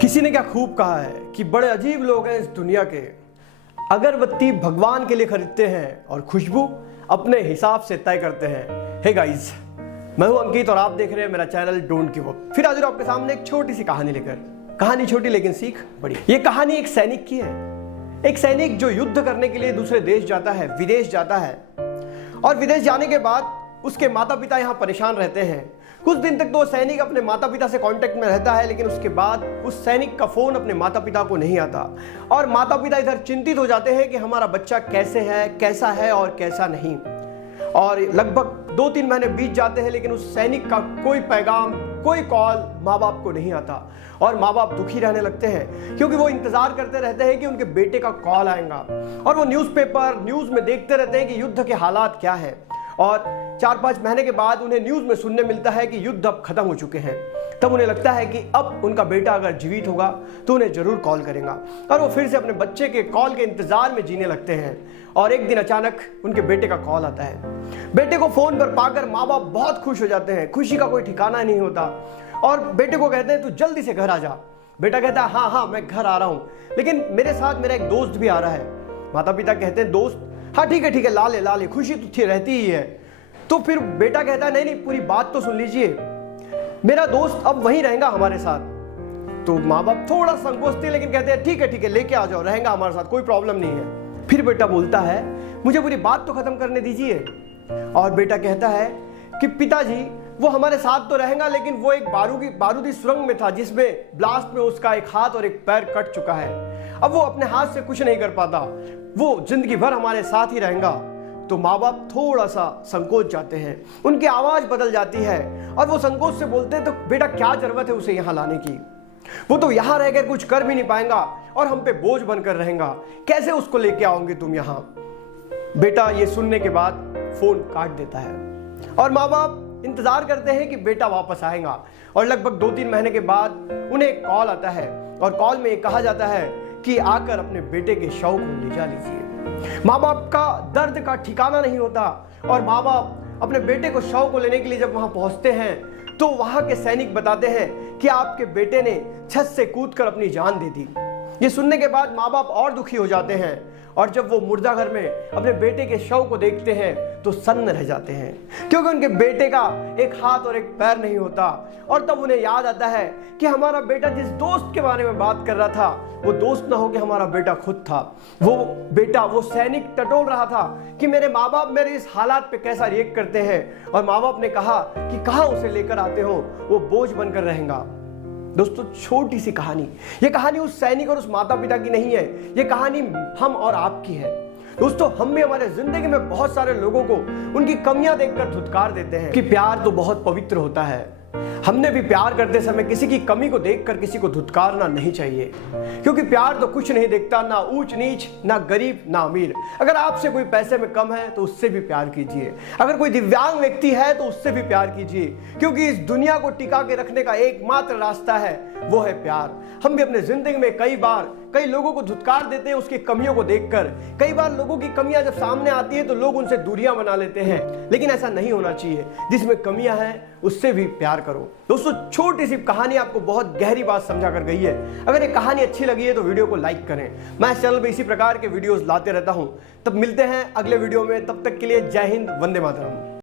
किसी ने क्या खूब कहा है कि बड़े अजीब लोग हैं इस दुनिया के। अगरबत्ती भगवान के लिए खरीदते हैं और खुशबू अपने हिसाब से तय करते हैं। हे गाइस, मैं हूं अंकित और आप देख रहे हैं मेरा चैनल डोंट गिव अप। फिर हाजिर हूं आपके सामने एक छोटी सी कहानी लेकर। कहानी छोटी लेकिन सीख बड़ी। ये कहानी एक सैनिक की है। एक सैनिक जो युद्ध करने के लिए दूसरे देश जाता है, विदेश जाता है, और विदेश जाने के बाद उसके माता पिता यहाँ परेशान रहते हैं। कुछ दिन तक तो सैनिक अपने माता पिता से कांटेक्ट में रहता है, लेकिन उसके बाद उस सैनिक का फोन अपने माता पिता को नहीं आता और माता पिता इधर चिंतित हो जाते हैं कि हमारा बच्चा कैसे है, कैसा है और कैसा नहीं। और लगभग 2-3 महीने बीत जाते हैं, लेकिन उस सैनिक का कोई पैगाम, कोई कॉल माँ बाप को नहीं आता और माँ बाप दुखी रहने लगते हैं, क्योंकि वो इंतजार करते रहते हैं कि उनके बेटे का कॉल आएगा। और वो न्यूज़ में देखते रहते हैं कि युद्ध के हालात क्या है। और 4-5 महीने के बाद उन्हें न्यूज़ में सुनने मिलता है कि युद्ध अब खत्म हो चुके हैं। तब उन्हें लगता है कि अब उनका बेटा अगर जीवित होगा तो उन्हें जरूर कॉल करेगा, और वो फिर से अपने बच्चे के कॉल के इंतजार में जीने लगते हैं। और एक दिन अचानक उनके बेटे का कॉल आता है। बेटे को फोन पर पाकर माँ बाप बहुत खुश हो जाते हैं। खुशी का कोई ठिकाना नहीं होता और बेटे को कहते हैं तू जल्दी से घर आ जा। बेटा कहता है हाँ मैं घर आ रहा हूँ, लेकिन मेरे साथ मेरा एक दोस्त भी आ रहा है। माता पिता कहते हैं दोस्त? हाँ ठीक है ला ले, खुशी तो रहती ही है। तो फिर बेटा कहता है नहीं पूरी बात तो सुन लीजिए, मेरा दोस्त अब वहीं रहेगा हमारे साथ। तो माँ बाप थोड़ा संकोचते, लेकिन कहते हैं ठीक है लेके आ जाओ, रहेगा हमारे साथ, कोई प्रॉब्लम नहीं है। फिर बेटा बोलता है मुझे पूरी बात तो खत्म करने दीजिए। और बेटा कहता है कि पिताजी वो हमारे साथ तो रहेगा, लेकिन वो एक बारूदी सुरंग में था जिसमें ब्लास्ट में उसका एक हाथ और एक पैर कट चुका है। अब वो अपने हाथ से कुछ नहीं कर पाता, वो जिंदगी भर हमारे साथ ही रहेगा। तो माँ बाप थोड़ा सा संकोच जाते हैं, उनकी आवाज बदल जाती है और वो संकोच से बोलते हैं तो बेटा क्या जरूरत है उसे यहाँ लाने की, वो तो यहाँ रहकर कुछ कर भी नहीं पाएगा और हम पे बोझ बनकर रहेगा, कैसे उसको लेके आओगे तुम यहाँ। बेटा ये सुनने के बाद फोन काट देता है और माँ बाप इंतजार करते हैं कि बेटा वापस आएगा। और लगभग 2-3 महीने के बाद उन्हें एक कॉल आता है और कॉल में कहा जाता है कि आकर अपने बेटे के शव को ले जा लीजिए। माँ बाप का दर्द का ठिकाना नहीं होता और माँ बाप अपने बेटे को शव को लेने के लिए जब वहां पहुंचते हैं तो वहां के सैनिक बताते हैं कि आपके बेटे ने छत से कूदकर अपनी जान दे दी। ये सुनने के बाद माँ बाप और दुखी हो जाते हैं और जब वो मुर्दा घर में अपने बेटे के शव को देखते हैं तो सन्न रह जाते हैं, क्योंकि उनके बेटे का एक हाथ और एक पैर नहीं होता। और तब उन्हें याद आता है कि हमारा बेटा जिस दोस्त के बारे में बात कर रहा था वो दोस्त ना हो कि हमारा बेटा खुद था। वो सैनिक टटोल रहा था कि मेरे माँ बाप मेरे इस हालात पे कैसा रिएक्ट करते हैं, और माँ बाप ने कहा कि कहाँ उसे लेकर आते हो, वो बोझ बनकर रहेगा। दोस्तों छोटी सी कहानी, ये कहानी उस सैनिक और उस माता पिता की नहीं है, ये कहानी हम और आपकी है। दोस्तों हम भी हमारे जिंदगी में बहुत सारे लोगों को उनकी कमियां देखकर धुतकार देते हैं कि प्यार तो बहुत पवित्र होता है। हमने भी प्यार करते समय किसी की कमी को देखकर किसी को धुतकारना नहीं चाहिए, क्योंकि प्यार तो कुछ नहीं देखता, ना ऊंच नीच, ना गरीब, ना अमीर। अगर आपसे कोई पैसे में कम है तो उससे भी प्यार कीजिए, अगर कोई दिव्यांग व्यक्ति है तो उससे भी प्यार कीजिए, क्योंकि इस दुनिया को टिका के रखने का एकमात्र रास्ता है, वो है प्यार। हम भी अपने जिंदगी में कई लोगों को धुतकार देते हैं उसकी कमियों को देखकर। कई बार लोगों की कमियां जब सामने आती है तो लोग उनसे दूरियां बना लेते हैं, लेकिन ऐसा नहीं होना चाहिए। जिसमें कमियां हैं उससे भी प्यार करो। दोस्तों छोटी सी कहानी आपको बहुत गहरी बात समझा कर गई है। अगर ये कहानी अच्छी लगी है तो वीडियो को लाइक करें। मैं इस चैनल पे इसी प्रकार के वीडियोस लाते रहता हूं। तब मिलते हैं अगले वीडियो में, तब तक के लिए जय हिंद, वंदे मातरम।